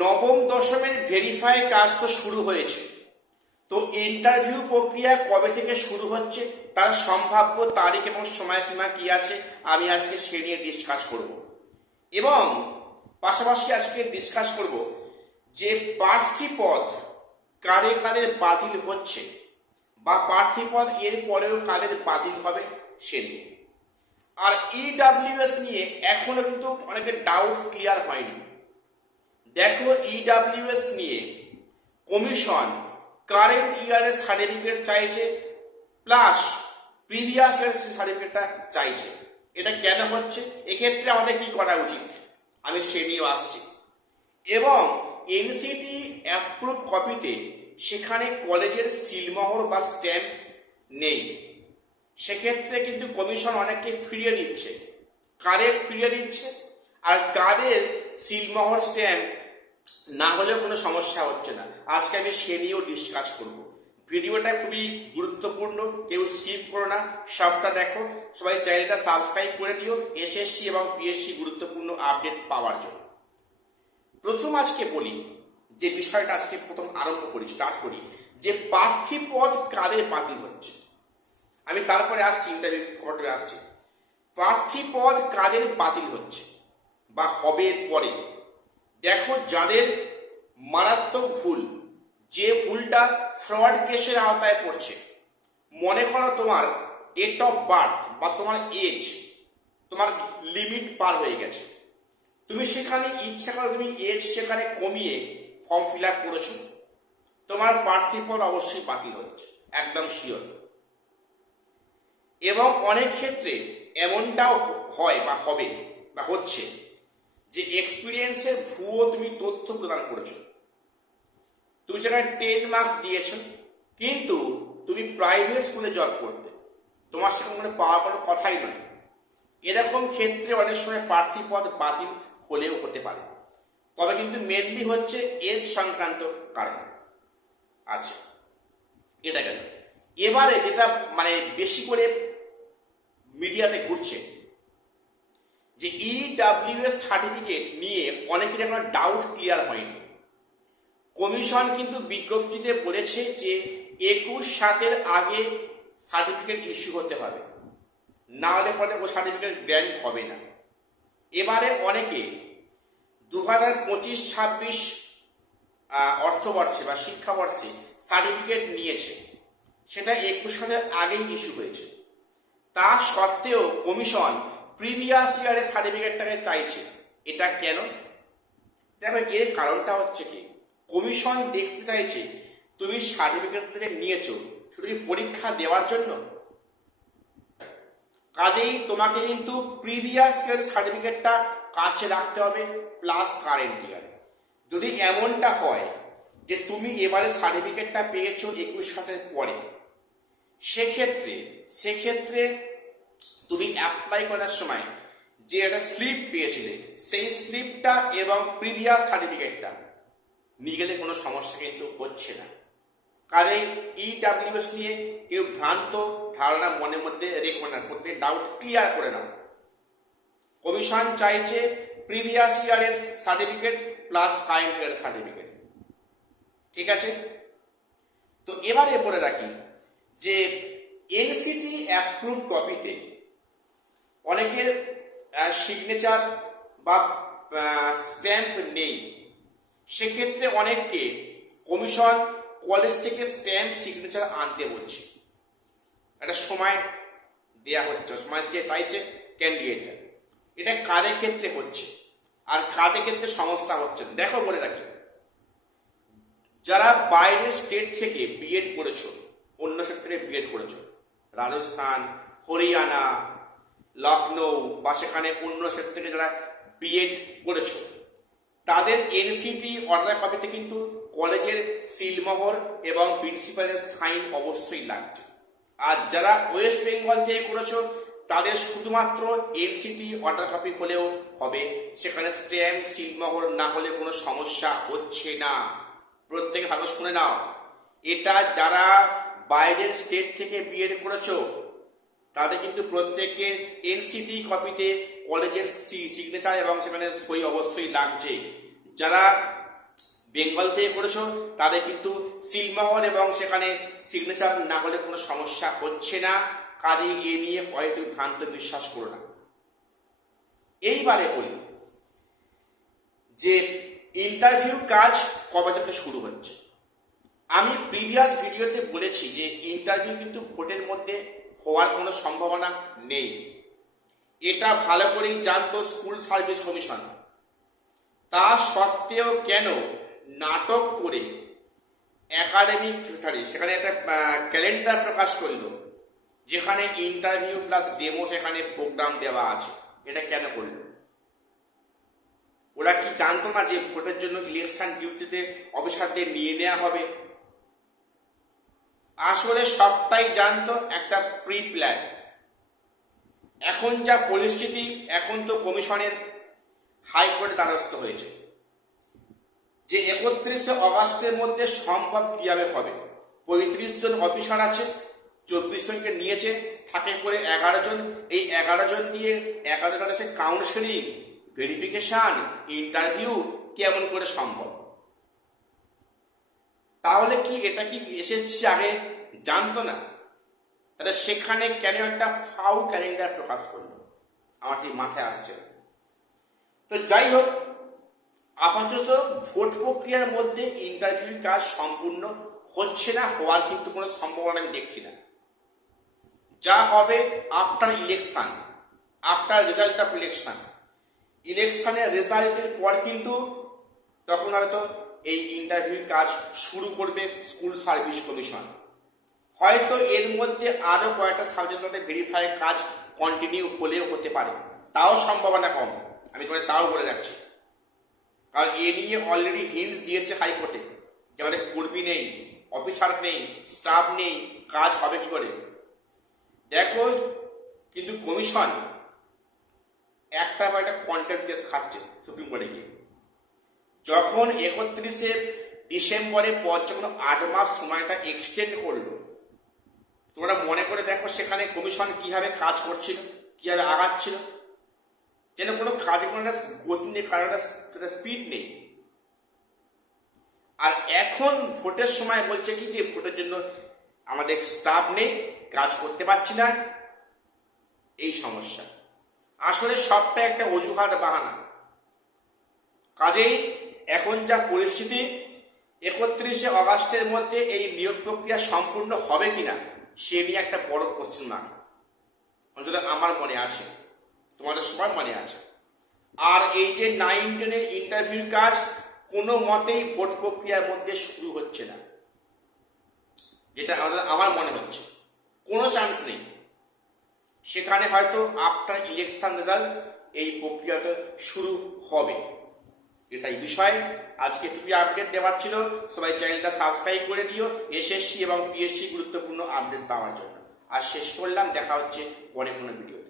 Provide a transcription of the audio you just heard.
নবম দশমের ভেরিফাই কাজ তো শুরু হয়েছে, তো ইন্টারভিউ প্রক্রিয়া কবে থেকে শুরু হচ্ছে, তার সম্ভাব্য তারিখ এবং সময়সীমা কি আছে, আমি আজকে সে নিয়ে ডিসকাস করব। এবং পাশাপাশি আজকে ডিসকাস করব যে প্রার্থী পদ কাদের কাদের বাতিল হচ্ছে বা প্রার্থী পদ এর পরেও কাদের বাতিল হবে সে নিয়ে। আর ইডাব্লিউএস নিয়ে এখনো কিন্তু অনেকের ডাউট ক্লিয়ার হয়নি। দেখো, ইডাব্লিউএস নিয়ে কমিশন কারেন্ট ইয়ারের সার্টিফিকেট চাইছে, প্লাস প্রিভিয়াস ইয়ারের সার্টিফিকেটটা চাইছে। এটা কেন হচ্ছে, এক্ষেত্রে আমাদের কি করা উচিত, আমি সে নিয়েও আসছি। এবং এনসিটি অ্যাপ্রুভ কপিতে সেখানে কলেজের সিলমোহর বা স্ট্যাম্প নেই, সেক্ষেত্রে কিন্তু কমিশন অনেককে ফিরিয়ে দিচ্ছে। কাদের ফিরিয়ে দিচ্ছে আর কাদের সিলমোহর স্ট্যাম্প না হলেও কোনো সমস্যা হচ্ছে না, আজকে আমি সে নিয়েও ডিসকাস করব। ভিডিওটা খুবই গুরুত্বপূর্ণ, কেউ স্কিপ করো না, সবটা দেখো। সবাই চ্যানেলটা সাবস্ক্রাইব করে দিও এসএসসি এবং পিএসসি গুরুত্বপূর্ণ আপডেট পাওয়ার জন্য। প্রথম আজকে বলি যে বিষয়টা আজকে প্রথম আরম্ভ করি, স্টার্ট করি যে প্রার্থী পদ কাদের বাতিল হচ্ছে। আমি তারপরে আসছি, ইন্টারভিউ করতে আসছি। প্রার্থী পদ কাদের বাতিল হচ্ছে বা হবে পরে, দেখো যাদের মারাত্মক ভুল, যে ভুলটা ফ্রড কেসের আওতায় পড়ছে। মনে করো তোমার ডেট অফ বার্থ বা তোমার এজ, তোমার লিমিট পার হয়ে গেছে, তুমি সেখানে ইচ্ছা করে তুমি এজ সেখানে কমিয়ে ফর্ম ফিল আপ করেছো, তোমার প্রার্থী পদ অবশ্যই বাতিল হচ্ছে, একদম শিওর। এবং অনেক ক্ষেত্রে এমনটাও হয় বা হবে বা হচ্ছে যে এক্সপিরিয়েন্সের ভুয়ো তুমি তথ্য প্রদান করেছো। তুমি সেখানে 10 মার্কস দিয়েছো, কিন্তু তুমি প্রাইভেট স্কুলে জব করতে, তোমার সেখানে কোনো পাওয়ার কোনো কথাই নয়। এরকম ক্ষেত্রে অনেক সময় প্রার্থী পদ বাতিল হলেও হতে পারে, তবে কিন্তু মেনলি হচ্ছে এজ সংক্রান্ত কারণ। আচ্ছা, এটা গেল। এবারে যেটা মানে বেশি করে মিডিয়াতে ঘুরছে যে ইডাব্লিউএস সার্টিফিকেট নিয়ে অনেকের এখন ডাউট ক্লিয়ার হয়নি। কমিশন কিন্তু বিজ্ঞপ্তিতে বলেছে যে 21/7 আগে সার্টিফিকেট ইস্যু হতে হবে, না হলে পরে ও সার্টিফিকেট গ্র্যান্ট হবে না। এবারে অনেকে 2025-26 অর্থবর্ষে বা শিক্ষাবর্ষে সার্টিফিকেট নিয়েছে, সেটা 21 সালের আগেই ইস্যু হয়েছে। তা সত্ত্বেও কমিশন প্রিভিয়াস ইয়ারের সার্টিফিকেটটাকে চাইছে। এটা কেন? দেখো, এর কারণটা হচ্ছে কি, কমিশন দেখতে চাইছে তুমি সার্টিফিকেটটাকে নিয়েছো শুধু পরীক্ষা দেওয়ার জন্য, কাজেই তোমাকে কিন্তু প্রিভিয়াস ইয়ারের সার্টিফিকেটটা কাছে রাখতে হবে, প্লাস কারেন্ট ইয়ার। যদি এমনটা হয় যে তুমি এবারে সার্টিফিকেটটা পেয়েছো 21 সালের পরে, সেক্ষেত্রে তুমি অ্যাপ্লাই করার সময় যে একটা স্লিপ পেয়েছিলে, সেই স্লিপটা এবং প্রিভিয়াস সার্টিফিকেটটা নিয়ে গেলে কোনো সমস্যা কিন্তু হচ্ছে না। কাজেই ইডাব্লিউএস নিয়ে কেউ ভ্রান্ত ধারণা মনের মধ্যে রেখো না, প্রত্যেক ডাউট ক্লিয়ার করে নাও। কমিশন চাইছে প্রিভিয়াস ইয়ারের সার্টিফিকেট প্লাস কারেন্ট ইয়ারের সার্টিফিকেট, ঠিক আছে? তো এবারে বলে রাখি যে এনসিটি অ্যাপ্রুভ কপিতে অনেকের সিগনেচার বা স্ট্যাম্প নেই, সেক্ষেত্রে অনেককে কমিশন কলেজ থেকে স্ট্যাম্প সিগনেচার আনতে বলছে। একটা সময় দেয়া হচ্ছে, সময় যে চাইছে ক্যান্ডিডেটটা। এটা কাদের ক্ষেত্রে হচ্ছে আর কাদের ক্ষেত্রে সমস্যা হচ্ছে, দেখো বলে রাখি। যারা বাইরের স্টেট থেকে বিএড করেছো, অন্য সেক্টরে বিএড করেছো, রাজস্থান, হরিয়ানা, লখনৌ বা সেখানে অন্য সেক্টরে যারা বিএড করেছো, তাদের এনসিটি অর্ডার কপিতে কিন্তু কলেজের সিলমোহর এবং প্রিন্সিপালের সাইন অবশ্যই লাগছে। আর যারা ওয়েস্ট বেঙ্গল থেকে করেছো, তাদের শুধুমাত্র এনসিটি অর্ডার কপি হলেও হবে, সেখানে স্ট্যাম্প সিলমোহর না হলে কোনো সমস্যা হচ্ছে না। প্রত্যেকে ভালো শুনে নাও, এটা যারা বাইরের স্টেট থেকে বিএড করেছো তাদের কিন্তু প্রত্যেকের এনসিটি কপিতে কলেজের সিগনেচার এবং সেখানে সই অবশ্যই লাগছে। যারা বেঙ্গল থেকে করেছো তাদের কিন্তু সিলমোহর এবং সেখানে সিগনেচার না হলে কোনো সমস্যা হচ্ছে না। কাজেই এ নিয়ে হয়তো ভ্রান্ত বিশ্বাস করো না। এইবারে বলি যে ইন্টারভিউ কাজ কবে থেকে শুরু হচ্ছে। আমি প্রিভিয়াস ভিডিওতে বলেছি যে ইন্টারভিউ কিন্তু ভোটের মধ্যে হওয়ার কোনো সম্ভাবনা নেই। এটা ভালো করেই জানতো স্কুল সার্ভিস কমিশন। তা সত্ত্বেও কেন নাটক করে একাডেমিক সেখানে একটা ক্যালেন্ডার প্রকাশ করলো যেখানে ইন্টারভিউ প্লাস ডেমো সেখানে প্রোগ্রাম দেওয়া আছে? এটা কেন করলো? ওরা কি জানতো না যে ভোটের জন্য ইলেকশন ডিউটিতে অফিসারদের নিয়ে নেওয়া হবে? আসলে সবটাই জানতো, একটা প্রি প্ল্যান। এখন যা পরিস্থিতি, এখন তো কমিশনের হাইকোর্টে দ্বারস্থ হয়েছে যে 31শে অগাস্টের মধ্যে সম্ভব কিভাবে হবে। 35 জন অফিসার আছে, 24 জনকে নিয়েছে, থাকে করে 11 জন। এই 11 জন দিয়ে 11 জন আছে কাউন্সেলিং, ভেরিফিকেশন, ইন্টারভিউ কেমন করে সম্ভব? তাহলে কি এটা কি এসএসসি আগে জানতো না? তাহলে সেখানে কেন একটা ফাউ ক্যালেন্ডার প্রকাশ করলো আমার ঠিক মাথায় আসছে। তো যাই হোক, আপাতত ভোট প্রক্রিয়ার মধ্যে ইন্টারভিউ কাজ সম্পূর্ণ হচ্ছে না, হওয়ার কিন্তু কোনো সম্ভাবনা আমি দেখছি না। যা হবে after election, after result of election, ইলেকশনের রেজাল্টের পর কিন্তু তখন হয়তো এই ইন্টারভিউ কাজ শুরু করবে স্কুল সার্ভিস কমিশন। হয়তো এর মধ্যে আরও কয়েকটা সাবজেক্টে ভেরিফাই কাজ কন্টিনিউ হলেও হতে পারে, তাও সম্ভাবনা কম, আমি তোমাদের তাও বলে রাখছি। কারণ এ নিয়ে অলরেডি হিন্টস দিয়েছে হাইকোর্টে যে আমাদের কর্মী নেই, অফিসার নেই, স্টাফ নেই, কাজ হবে কি করে? দেখো, কিন্তু কমিশন একটা বা একটা কন্টেম্প কেস খাচ্ছে সুপ্রিম কোর্টে গিয়ে। যখন 31শে ডিসেম্বরের পর যখন 8 মাস সময়টা এক্সটেন্ড করলো, তোমরা মনে করে দেখো সেখানে কমিশন কিভাবে কাজ করছিল, কিভাবে আগাচ্ছিল। যেন কোনো কাজে কোনো একটা গতি নেই, কারো একটা স্পিড নেই। আর এখন ভোটের সময় বলছে কি যে ভোটের জন্য আমাদের স্টাফ নেই, কাজ করতে পারছি না, এই সমস্যা। আসলে সবটা একটা অজুহাত, বাহানা। কাজেই এখন যা পরিস্থিতি, 31শে অগাস্টের মধ্যে এই নিয়োগ প্রক্রিয়া সম্পূর্ণ হবে কিনা সে নিয়ে একটা বড় কোশ্চেন মার্ক অন্তত আমার মনে আছে, তোমাদের সবার মনে আছে। আর এই যে 9-10 ইন্টারভিউ কাজ কোনো মতেই ভোট প্রক্রিয়ার মধ্যে শুরু হচ্ছে না, যেটা আমার মনে হচ্ছে কোনো চান্স নেই। সেখানে হয়তো আফটার ইলেকশন রেজাল্ট এই প্রক্রিয়াটা শুরু হবে, এটাই বিষয়। আজকে এটুকু আপডেট দেওয়ার ছিল। সবাই চ্যানেলটা সাবস্ক্রাইব করে দিও এসএসসি এবং পিএসসি গুরুত্বপূর্ণ আপডেট পাওয়ার জন্য। আর শেষ করলাম, দেখা হচ্ছে পরে কোনো ভিডিও।